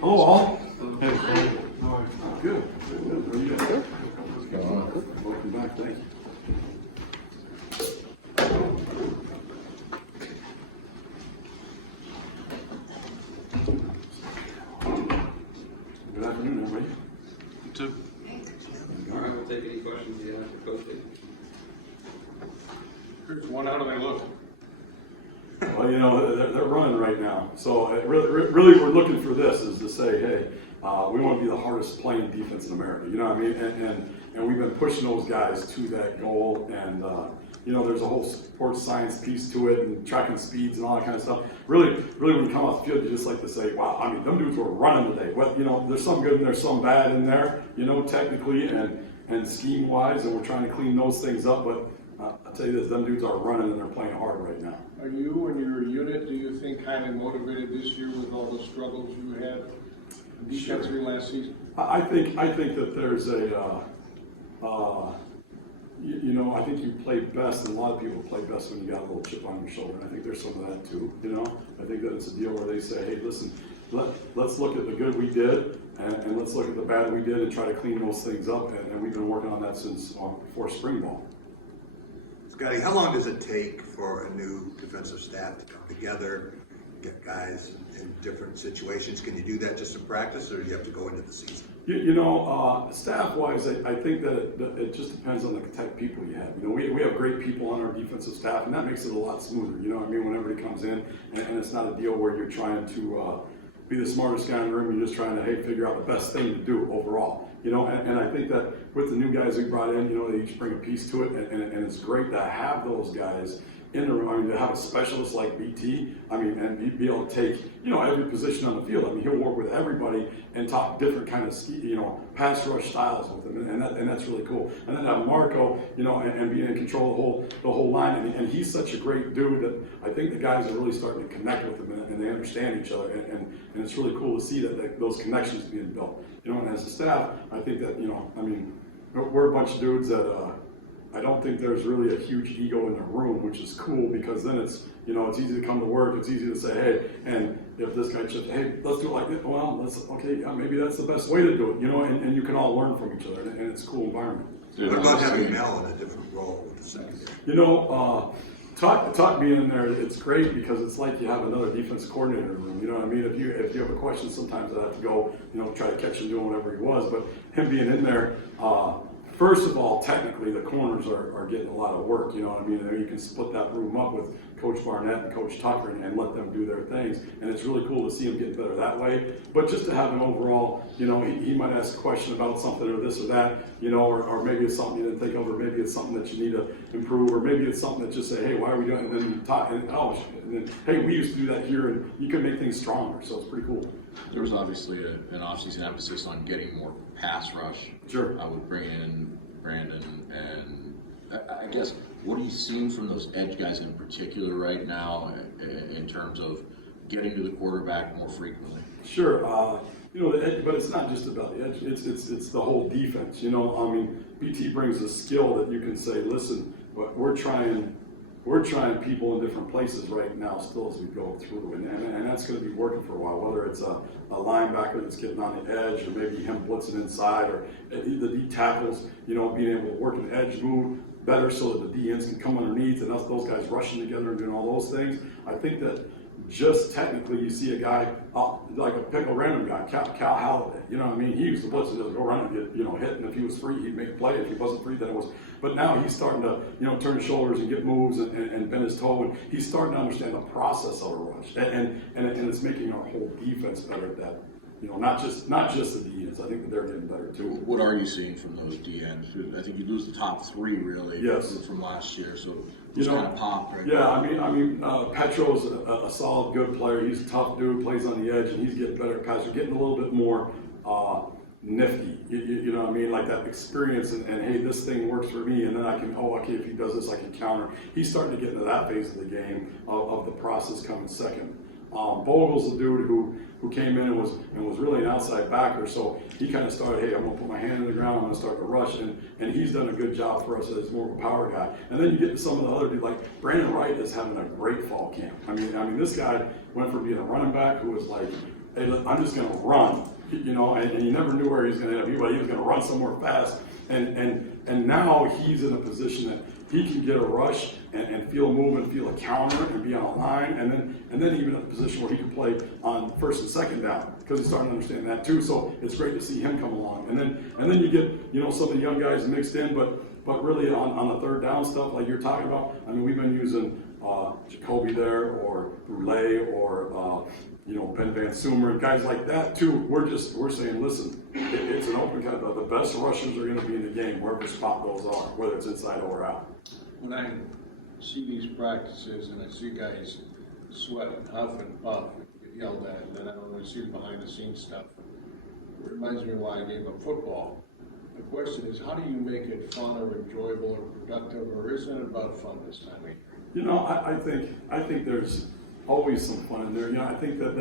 Hello, all. Hey, how are you? Good. Good. How are you guys? What's going on? Welcome back. Thank you. Good afternoon, everybody. You too. All right, we'll take any questions you have for Coach. Here's one. How do they look? Well, you know, they're running right now. So really, we're looking for this is to say, hey, we want to be the hardest playing defense in America. You know what I mean? And we've been pushing those guys to that goal. And you know, there's a whole sports science piece to it, and tracking speeds and all that kind of stuff. Really, when you come off the field, you just like to say, wow. I mean, them dudes were running today. Well, you know, there's some good and there's some bad in there. You know, technically and scheme wise, and we're trying to clean those things up. But I'll tell you this, them dudes are running and they're playing hard right now. Are you and your unit, do you think, kind of motivated this year with all the struggles you had defensively last season? I think that there's a, you know, I think you play best, and a lot of people play best when you got a little chip on your shoulder. And I think there's some of that too, you know. I think that it's a deal where they say, hey, listen, let's look at the good we did, and let's look at the bad we did and try to clean those things up. And we've been working on that since before spring ball. Scottie, how long does it take for a new defensive staff to come together, get guys in different situations? Can you do that just in practice, or do you have to go into the season? You know, staff-wise, I think that it just depends on the type of people you have. You know, we have great people on our defensive staff, and that makes it a lot smoother. You know what I mean? When everybody comes in, and it's not a deal where you're trying to be the smartest guy in the room. You're just trying to, hey, figure out the best thing to do overall. You know, and I think that with the new guys we brought in, you know, they each bring a piece to it, and it's great to have those guys in the room. I mean, to have a specialist like BT, I mean, and be able to take, you know, every position on the field. I mean, he'll work with everybody and talk different kind of, you know, pass rush styles with them, and that's really cool. And then have Marco, you know, and be in control of the whole line. And he's such a great dude that I think the guys are really starting to connect with him, and they understand each other, and it's really cool to see that those connections being built. You know, and as a staff, I think that, you know, I mean, we're a bunch of dudes that I don't think there's really a huge ego in the room, which is cool, because then it's, you know, it's easy to come to work. It's easy to say, hey, and if this guy says, hey, let's do it like this. Well, okay, yeah, maybe that's the best way to do it, you know, and you can all learn from each other, and it's a cool environment. What about having Mel in a different role with the secondary? You know, Talk being in there, it's great because it's like you have another defense coordinator in the room. You know what I mean? If you have a question, sometimes I have to go, you know, try to catch him doing whatever he was. But him being in there, first of all, technically the corners are getting a lot of work. You know what I mean? And you can split that room up with Coach Barnett and Coach Tucker and let them do their things. And it's really cool to see them get better that way. But just to have an overall, you know, he might ask a question about something or this or that, you know, or maybe it's something you didn't think of, or maybe it's something that you need to improve, or maybe it's something that just say, hey, why are we doing it? And then you talk, and then, hey, we used to do that here, and you can make things stronger. So it's pretty cool. There was obviously an offseason emphasis on getting more pass rush. Sure. I would bring in Brandon, and I guess, what are you seeing from those edge guys in particular right now in terms of getting to the quarterback more frequently? Sure. You know, the edge, but it's not just about the edge. It's the whole defense. You know, I mean, BT brings a skill that you can say, listen, but we're trying people in different places right now still as we go through, and that's going to be working for a while, whether it's a linebacker that's getting on the edge, or maybe him blitzing inside, or the D tackles, you know, being able to work an edge move better so that the DNs can come underneath, and those guys rushing together and doing all those things. I think that just technically you see a guy like a pickle random guy, Cal Halliday, you know what I mean? He used to blitz and just go around and get, you know, hit, and if he was free, he'd make a play. If he wasn't free, then it was. But now he's starting to, you know, turn his shoulders and get moves and bend his toe, and he's starting to understand the process of a rush, and it's making our whole defense better at that. You know, not just the DNs. I think that they're getting better too. What are you seeing from those DNs? I think you lose the top three really. Yes. From last year, so You it's know, kind of popped right yeah, now. I mean, Petro's a solid, good player. He's a tough dude, plays on the edge, and he's getting better at pass. You're getting a little bit more nifty. You know what I mean? Like that experience, and hey, this thing works for me, and then I can, okay, if he does this, I can counter. He's starting to get into that phase of the game of the process coming second. Vogel's a dude who came in and was really an outside backer, so he kind of started, hey, I'm going to put my hand in the ground, I'm going to start to rush, and he's done a good job for us as more of a power guy. And then you get to some of the other dudes, like Brandon Wright is having a great fall camp. I mean, this guy went from being a running back who was like hey, look, I'm just going to run, you know, and you never knew where he was going to end up. He was going to run somewhere fast, and now he's in a position that he can get a rush and feel a move and feel a counter and be on a line, and then even in a position where he can play on first and second down because he's starting to understand that too. So it's great to see him come along, and then you get, you know, some of the young guys mixed in, but really on the third down stuff like you're talking about. I mean, we've been using Jacoby there or Brule or you know, Ben Van Sumer and guys like that too. We're saying, listen, it's an open kind of, the best rushers are going to be in the game wherever spot those are, whether it's inside or out. When I see these practices and I see guys sweat and huff and puff and get yelled at, and then I don't really see the behind the scenes stuff, it reminds me of why I gave up football. The question is, how do you make it fun or enjoyable or productive, or isn't it about fun this time of year? You know, I think there's always some fun in there. You know, I think that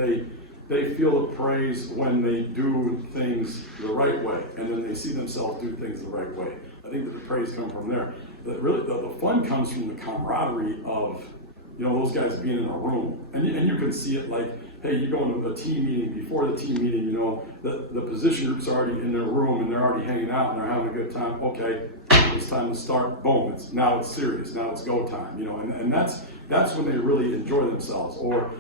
they feel the praise when they do things the right way, and then they see themselves do things the right way. I think that the praise comes from there. Really, the fun comes from the camaraderie of, you know, those guys being in a room, and you can see it like, hey, you go into a team meeting. Before the team meeting, you know, the position group's already in their room and they're already hanging out and they're having a good time. Okay, it's time to start. Boom! Now it's serious. Now it's go time. You know, and that's when they really enjoy themselves. Or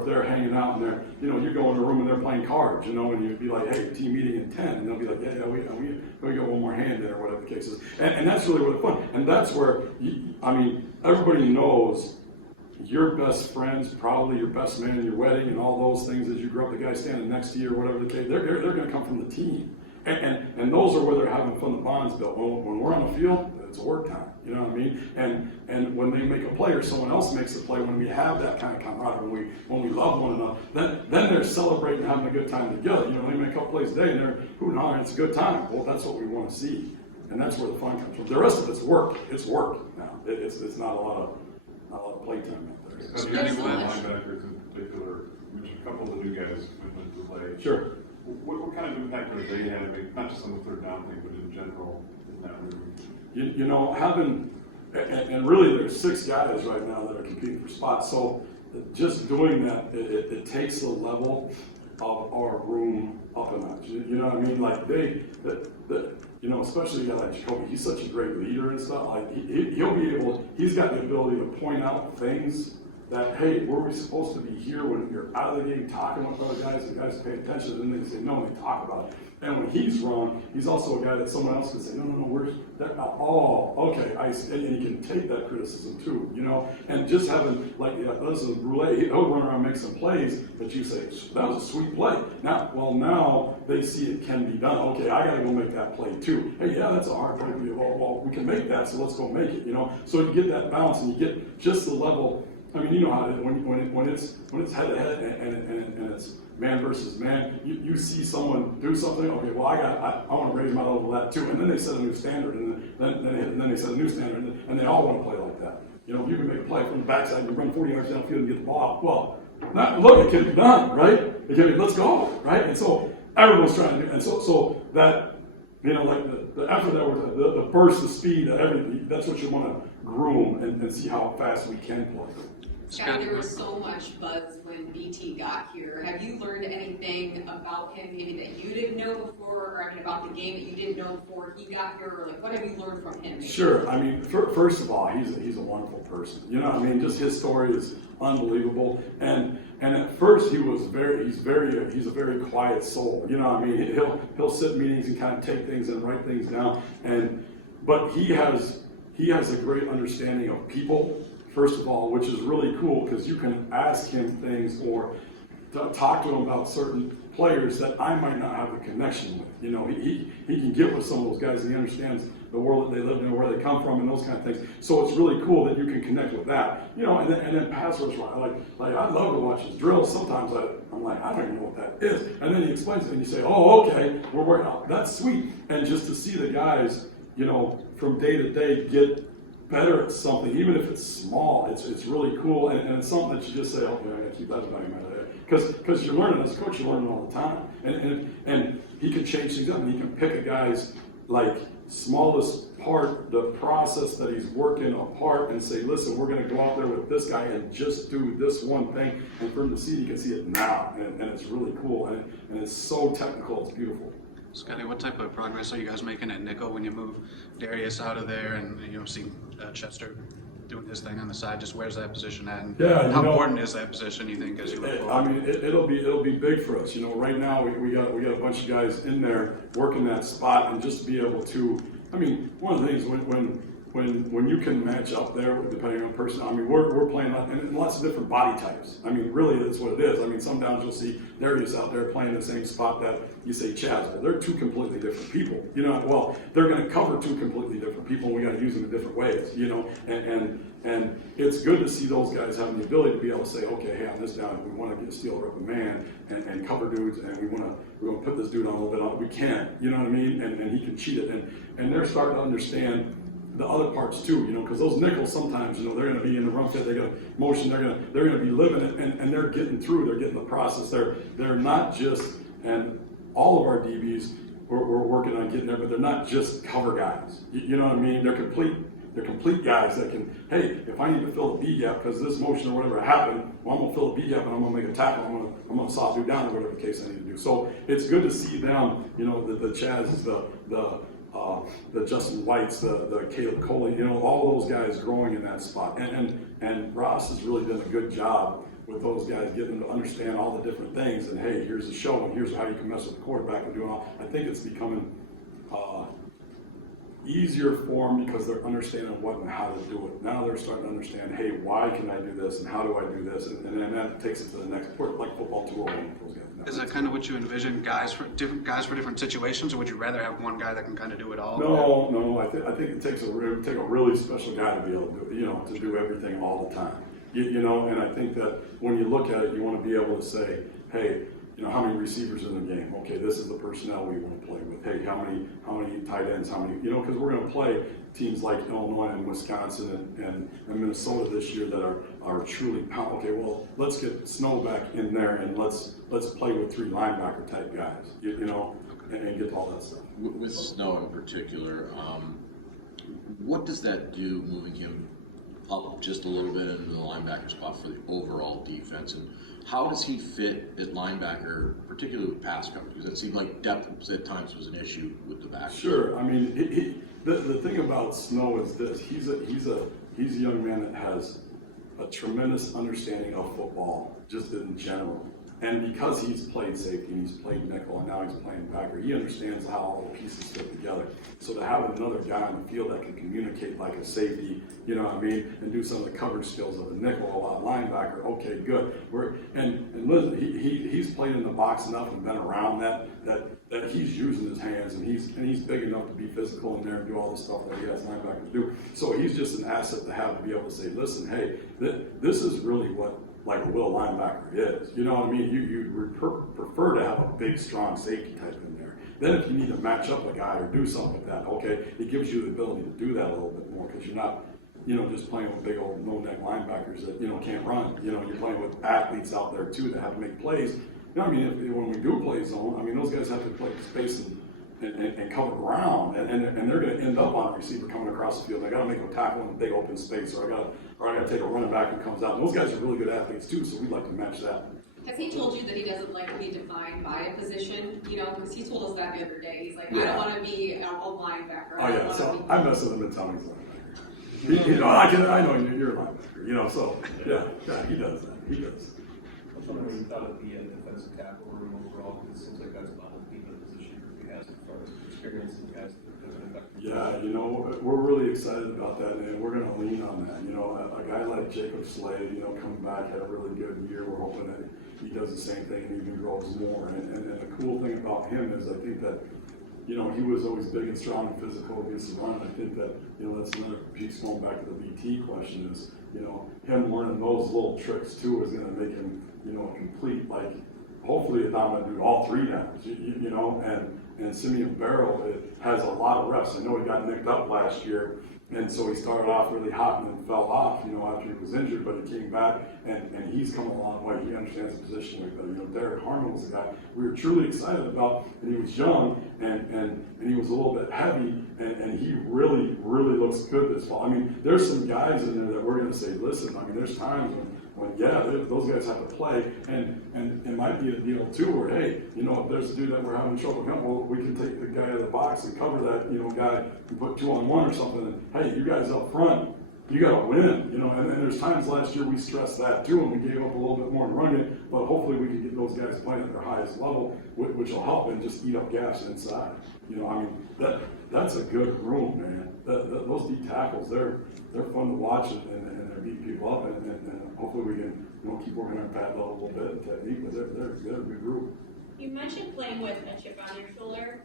if they're hanging out and they're, you know, you go in a room and they're playing cards, you know, and you'd be like, hey, team meeting in 10, and they'll be like, yeah, we got one more hand there, or whatever the case is. And that's really where the fun. And that's where, I mean, everybody knows your best friends, probably your best man in your wedding and all those things as you grow up, the guy standing next to you or whatever the case, they're going to come from the team. And those are where they're having fun, the bonds built. When we're on the field, it's work time, you know what I mean? And when they make a play or someone else makes a play, when we have that kind of camaraderie, when we love one another, then they're celebrating having a good time together. You know, they make a couple plays a day and they're hooting on, it's a good time. Well, that's what we want to see. And that's where the fun comes from. The rest of it's work. It's work now. It's not a lot of playtime out there. But the linebackers in particular, which a couple of the new guys went to play. Sure. What kind of impact are they having, not just on the third down thing, but in general in that room? You know, having, and really there's 6 guys right now that are competing for spots. So just doing that, it takes the level of our room up a notch. You know what I mean? Like you know, especially a guy like Jacoby, he's such a great leader and stuff. Like he'll be able, he's got the ability to point out things that, hey, were we supposed to be here when you're out of the game talking with other guys and guys pay attention, and then they say no and they talk about it. And when he's wrong, he's also a guy that someone else can say, no, where's that? Oh, okay, and he can take that criticism too, you know? And just having, like, listen, Brule, he'll run around and make some plays that you say, that was a sweet play. Now they see it can be done. Okay, I gotta go make that play too. Hey, yeah, that's a hard play. Well, we can make that, so let's go make it, you know? So you get that balance and you get just the level. I mean, you know how when it's head to head and it's man versus man, you see someone do something. Okay, well, I want to raise my level of that too, and then they set a new standard, and then they set a new standard, and they all want to play like that. You know, you can make a play from the backside and you run 40 yards downfield and get the ball. Well, look, it can be done, right? It can be, let's go, right? And so everyone's trying to do, and so that, you know, like the effort that we're, the burst, the speed, everything. That's what you want to groom and see how fast we can play. Scottie, there was so much buzz when BT got here. Have you learned anything about him maybe that you didn't know before, or I mean about the game that you didn't know before he got here, or like what have you learned from him? Maybe? Sure. I mean, first of all, he's a wonderful person. You know, I mean, just his story is unbelievable. And at first he's a very quiet soul. You know, I mean, he'll sit in meetings and kind of take things and write things down. But he has a great understanding of people. First of all, which is really cool because you can ask him things or talk to him about certain players that I might not have a connection with. You know, he can get with some of those guys and he understands the world that they live in, where they come from, and those kind of things. So it's really cool that you can connect with that. You know, and then pass rush, like I love to watch his drills. Sometimes I'm like, I don't even know what that is. And then he explains it and you say, oh, okay, we're working out. That's sweet. And just to see the guys, you know, from day to day get better at something, even if it's small, it's really cool, and it's something that you just say, okay, I gotta keep that in my head, because you're learning as a coach, you're learning all the time, and he can change things up, and he can pick a guy's like smallest apart the process that he's working apart and say, listen, we're going to go out there with this guy and just do this one thing. And for him to see it, you can see it now. And it's really cool. And it's so technical. It's beautiful. Scottie, what type of progress are you guys making at nickel when you move Darius out of there and see Chester doing his thing on the side? Just where's that position at? And Yeah, how important is that position, you think, as you look forward? I mean, it'll be big for us. Right now we got a bunch of guys in there working that spot, and just be able to. I mean, one of the things when you can match up there, depending on person. I mean, we're playing in lots of different body types. I mean, really, that's what it is. I mean, sometimes you'll see Darius out there playing the same spot that you say Chaz. Well, they're two completely different people. Well, they're going to cover two completely different people. And we got to use them in different ways. And it's good to see those guys having the ability to be able to say, okay, hey, on this down, if we want to get steal up a man and cover dudes, and we're going to put this dude on a little bit on, we can. You know what I mean? And he can cheat it. And they're starting to understand the other parts too, because those nickels sometimes, they're going to be in the run fit, they're going to motion, they're going to be living it, and they're getting through, they're getting the process. They're not just, and all of our DBs, we're working on getting there, but they're not just cover guys. You know what I mean? They're complete guys that can, hey, if I need to fill a B gap because this motion or whatever happened, well, I'm going to fill a B gap and I'm going to make a tackle, I'm going to saw dude down or whatever the case I need to do. So it's good to see them, the Chaz, the Justin Whites, the Caleb Coley, all those guys growing in that spot. And Ross has really done a good job with those guys, getting them to understand all the different things. And hey, here's the show, and here's how you can mess with the quarterback and doing all. I think it's becoming easier for them because they're understanding what and how to do it. Now they're starting to understand, hey, why can I do this and how do I do this? And then that takes it to the next point, like football 201. Those guys. Is that kind of what you envision, guys for different situations, or would you rather have one guy that can kind of do it all? No. I think it takes a really special guy to be able to do, to do everything all the time. And I think that when you look at it, you want to be able to say, hey, how many receivers in the game? Okay, this is the personnel we want to play with. Hey, how many tight ends? How many? Because we're going to play teams like Illinois and Wisconsin and Minnesota this year that are truly powerful. Okay, well, let's get Snow back in there and let's play with 3 linebacker type guys. And get all that stuff. With Snow in particular, what does that do, moving him up just a little bit into the linebacker spot for the overall defense? And how does he fit at linebacker, particularly with pass coverage? Because it seemed like depth at times was an issue with the back. Sure. I mean, the thing about Snow is this: he's a young man that has a tremendous understanding of football, just in general. And because he's played safety and he's played nickel and now he's playing backer, he understands how all the pieces fit together. So to have another guy on the field that can communicate like a safety, and do some of the coverage skills of a nickel or a linebacker, okay, good. And listen, he's played in the box enough and been around that he's using his hands, and he's big enough to be physical in there and do all the stuff that he has linebackers do. So he's just an asset to have to be able to say, listen, hey, this is really what like a will linebacker is. You know what I mean? You'd prefer to have a big, strong safety type in there. Then if you need to match up a guy or do something like that, okay, it gives you the ability to do that a little bit more because you're not, just playing with big old no-neck linebackers that, can't run. You're playing with athletes out there too that have to make plays. When we do play zone, those guys have to play space and cover ground, and they're going to end up on a receiver coming across the field. They got to make a tackle in a big open space, or I got to take a running back who comes out. And those guys are really good athletes too, so we'd like to match that. Has he told you that he doesn't like to be defined by a position? Because he told us that the other day. He's like, I don't want to be a linebacker. Oh yeah, so I mess with him and tell him he's a linebacker. I know you're a linebacker. So yeah, he does that. He does. I was wondering what you thought of the defensive tackle room overall, because it seems like that's about as deep a position he has as far as experience and guys that doesn't affect. Yeah, we're really excited about that, and we're going to lean on that. A guy like Jacob Slade, coming back, had a really good year. We're hoping that he does the same thing and even grows more. And the cool thing about him is I think that, he was always big and strong and physical against the run. I think that, that's another piece going back to the BT question is, him learning those little tricks too is going to make him, complete, like, hopefully a dominant dude all 3 downs, and Simeon Barrow has a lot of reps. I know he got nicked up last year, And so he started off really hot and then fell off, after he was injured, but he came back and he's come a long way. He understands the position like that. Derek Harmon was a guy we were truly excited about, and he was young and he was a little bit heavy, and he really, really looks good this fall. I mean, there's some guys in there that we're going to say, listen, I mean, there's times when those guys have to play, and it might be a deal too where, hey, if there's a dude that we're having trouble with, well, we can take the guy out of the box and cover that, guy and put 2-on-1 or something, and hey, you guys up front, you got to win, and there's times last year we stressed that too, and we gave up a little bit more in running, but hopefully we can get those guys playing at their highest level, which will help and just eat up gaps inside. I mean, that's a good room, man. Those D tackles, they're fun to watch, and they're beating people up, and hopefully we can keep working on pad level a little bit and technique, but they're a good group. You mentioned playing with a chip on your shoulder.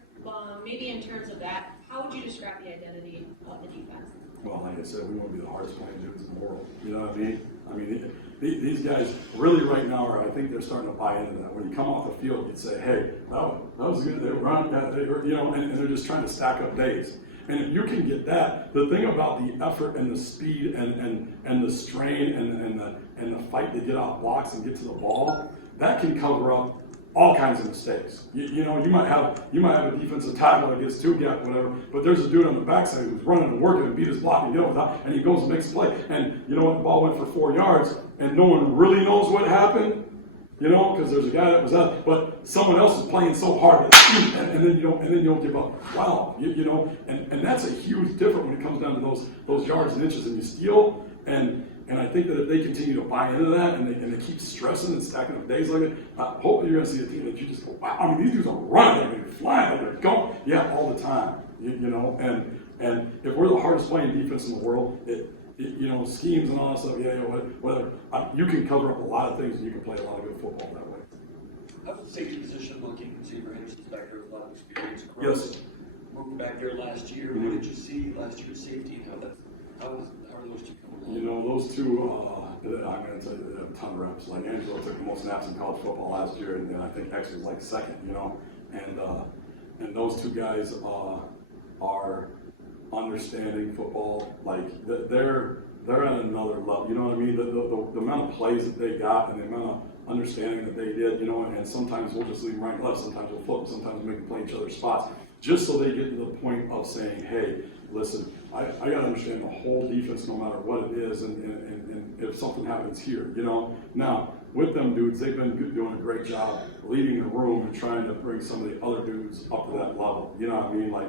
Maybe in terms of that, how would you describe the identity of the defense? Well, like I said, we want to be the hardest playing dudes in the world. You know what I mean? I mean, these guys really right now I think they're starting to buy into that. When you come off the field, you'd say, hey, that was good. They were running, and they're just trying to stack up days. And if you can get that, the thing about the effort and the speed and the strain and the fight to get out blocks and get to the ball, that can cover up all kinds of mistakes. You might have a defensive tackle that gets 2-gap, whatever, but there's a dude on the backside who's running and working and beat his block and he goes and makes a play. And you know what? The ball went for 4 yards, and no one really knows what happened. Because there's a guy that was up, but someone else is playing so hard, and then you don't give up. Wow, and that's a huge difference when it comes down to those yards and inches, and you steal. And I think that if they continue to buy into that and they keep stressing and stacking up days like it, hopefully you're going to see a team that you just go, wow. I mean, these dudes are running, they're flying, they're going, all the time. And if we're the hardest playing defense in the world, schemes and all that stuff, whatever. You can cover up a lot of things and you can play a lot of good football that way. How's the safety position looking? Receiver Anderson's back there with a lot of experience. Yes. Moved back there last year. Mm-hmm. What did you see last year's safety and how are those two coming along? Those two, I'm going to tell you, they have a ton of reps. Like Angelo took the most snaps in college football last year, and I think X was like second, and those two guys are understanding football. Like they're at another level. You know what I mean? The amount of plays that they got and the amount of understanding that they did. And sometimes we'll just leave them right and left. Sometimes we'll flip them. Sometimes we'll make them play each other's spots, just so they get to the point of saying, hey, listen, I got to understand the whole defense no matter what it is, and if something happens here, Now, with them dudes, they've been doing a great job leading the room and trying to bring some of the other dudes up to that level. You know what I mean? Like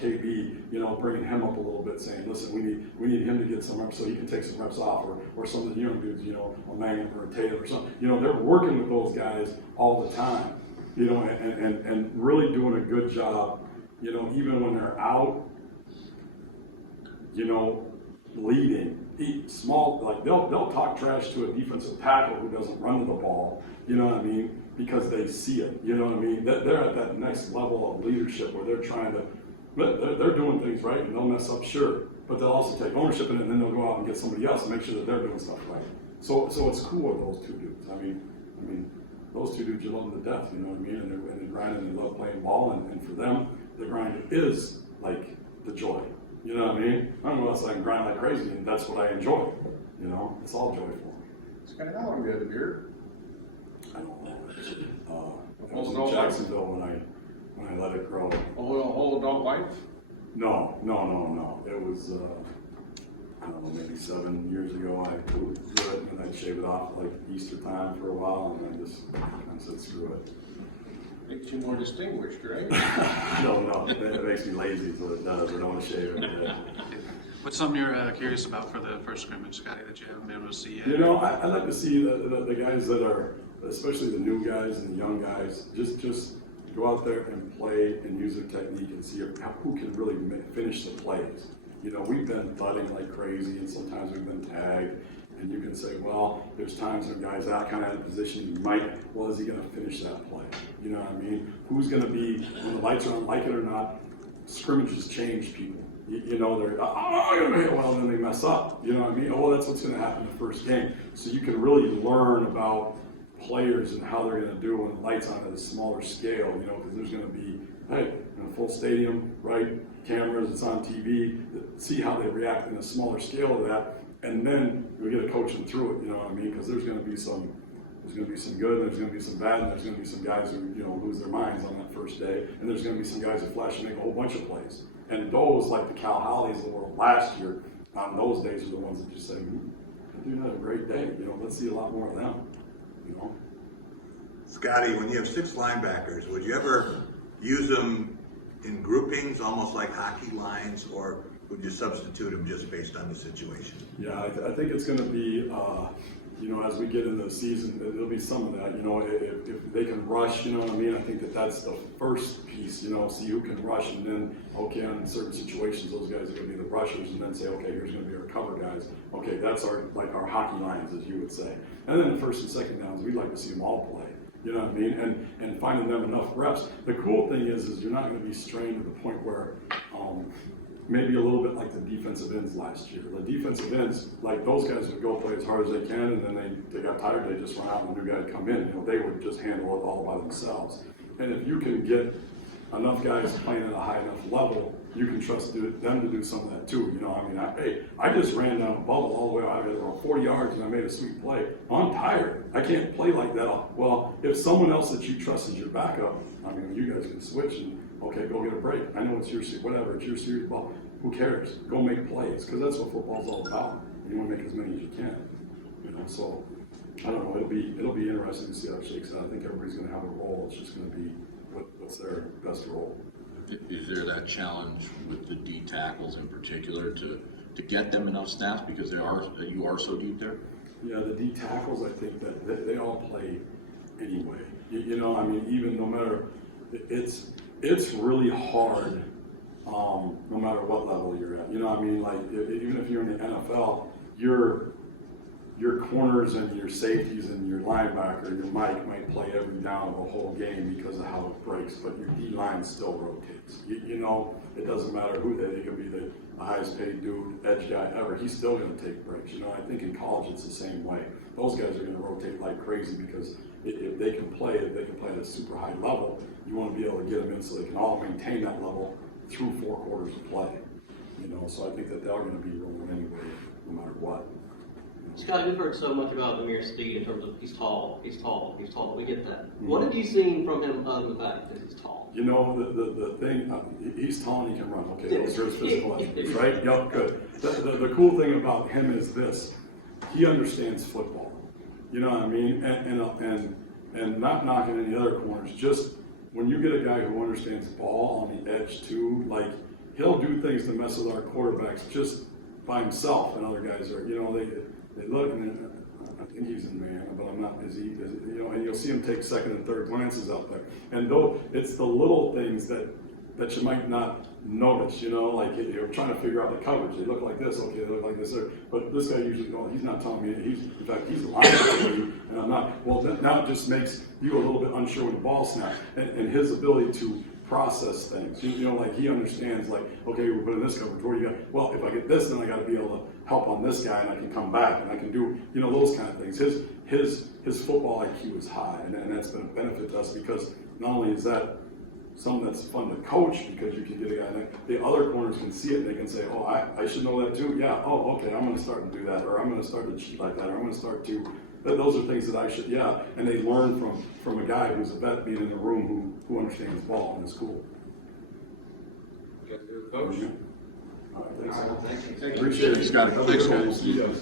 KB, bringing him up a little bit, saying, listen, we need him to get some reps so he can take some reps off, or some of the young dudes, a Mangan or a Taylor or something. They're working with those guys all the time, and really doing a good job, even when they're out, leading. Small, like they'll talk trash to a defensive tackle who doesn't run to the ball, because they see it, They're at that next level of leadership where they're trying to, they're doing things right, and they'll mess up, sure, but they'll also take ownership in it, and then they'll go out and get somebody else and make sure that they're doing stuff right. So it's cool with those two dudes. I mean, those two dudes, you love them to death, and they grind and they love playing ball, and for them, the grind is like the joy. You know what I mean? I don't go outside and grind like crazy, and that's what I enjoy. It's all joyful. Scottie, how long you had the beard? I don't know. It was in Jacksonville when I let it grow. Whole adult life? No. It was I don't know, maybe 7 years ago. I grew it and I'd shave it off like Easter time for a while, and I said screw it. Makes you more distinguished, right? No, it makes me lazy, so it does. I don't want to shave it. What's something you're curious about for the first scrimmage, Scottie, that you haven't been able to see yet? I like to see the guys that are, especially the new guys and the young guys, just go out there and play and use their technique and see who can really finish the plays. We've been thudding like crazy, and sometimes we've been tagged. And you can say, well, there's times when guys out kind of out of position, is he going to finish that play? You know what I mean? Who's going to be, when the lights are on, like it or not, scrimmages change people. They're, well, then they mess up. You know what I mean? Well, that's what's going to happen in the first game. So you can really learn about players and how they're going to do when the lights on at a smaller scale, you know, because there's going to be, hey, in a full stadium, right, cameras, it's on TV, see how they react in a smaller scale of that, and then we get to coach them through it, you know what I mean, because there's going to be some good, and there's going to be some bad, and there's going to be some guys who, you know, lose their minds on that first day, and there's going to be some guys who flash and make a whole bunch of plays. And those, like the Cal Hollies of the world last year, on those days are the ones that just say, that dude had a great day, you know, let's see a lot more of them, you know. Scottie, when you have 6 linebackers, would you ever use them in groupings, almost like hockey lines, or would you substitute them just based on the situation? Yeah, I think it's going to be, you know, as we get into the season, there'll be some of that. You know, if they can rush, you know what I mean? I think that's the first piece, you know, see who can rush, and then, okay, in certain situations, those guys are going to be the rushers, and then say, okay, here's going to be our cover guys. Okay, that's our hockey lines, as you would say. And then the first and second downs, we'd like to see them all play. You know what I mean? And finding them enough reps. The cool thing is you're not going to be strained to the point where maybe a little bit like the defensive ends last year. The defensive ends, like those guys would go play as hard as they can, and then they got tired, they just run out and a new guy would come in. You know, they would just handle it all by themselves. And if you can get enough guys playing at a high enough level, you can trust them to do some of that too. You know, I mean, I just ran down a bubble all the way out there, 40 yards, and I made a sweet play. I'm tired. I can't play like that. Well, if someone else that you trust is your backup, I mean, you guys can switch and, okay, go get a break. I know it's your series, whatever, it's your series ball. Who cares? Go make plays, because that's what football's all about. You want to make as many as you can. You know, so I don't know. It'll be interesting to see how it shakes out. I think everybody's going to have a role. It's just going to be what's their best role. Is there that challenge with the D tackles in particular to get them enough snaps because you are so deep there? Yeah, the D tackles, I think that they all play anyway. You know, I mean, even no matter, it's really hard, no matter what level you're at. You know what I mean? Like, even if you're in the NFL, your corners and your safeties and your linebacker, your Mike might play every down of a whole game because of how it breaks, but your D-line still rotates. You know, it doesn't matter who they could be the highest paid dude, edge guy ever, he's still going to take breaks. You know, I think in college it's the same way. Those guys are going to rotate like crazy because if they can play at a super high level, you want to be able to get them in so they can all maintain that level through 4 quarters of play. You know, so I think that they're going to be rolling anyway, no matter what. Scott, we've heard so much about Amir's speed in terms of he's tall. We get that. What have you seen from him other than the fact that he's tall? You know, the thing, he's tall and he can run. Okay, those are his physical attributes, right? Yep, good. The cool thing about him is this: he understands football. You know what I mean? And not knocking any other corners. Just when you get a guy who understands ball on the edge too, like he'll do things to mess with our quarterbacks just by himself. And other guys are, you know, they look and I think he's in man, but I'm not. Is he? You know, and you'll see him take second and third glances out there. And though it's the little things that you might not notice, you know, like you're trying to figure out the coverage. They look like this, okay, they look like this. But this guy usually, he's not telling me. In fact, he's lying to me, and I'm not. Well, now it just makes you a little bit unsure when the ball snaps, and his ability to process things. You know, like he understands, like, okay, we're putting this coverage. What do you got? Well, if I get this, then I got to be able to help on this guy, and I can come back, and I can do, you know, those kind of things. His football IQ is high, and that's been a benefit to us because not only is that something that's fun to coach because you can get a guy, and the other corners can see it and they can say, oh, I should know that too. Yeah. Oh, okay. I'm going to start to do that, or I'm going to start to cheat like that, or I'm going to start to. Those are things that I should. Yeah. And they learn from a guy who's a vet being in the room who understands ball and is cool. You guys do it, coach? All right. Thanks. Thank you. Thank you. Appreciate it, Scottie. Thanks, guys. See you guys.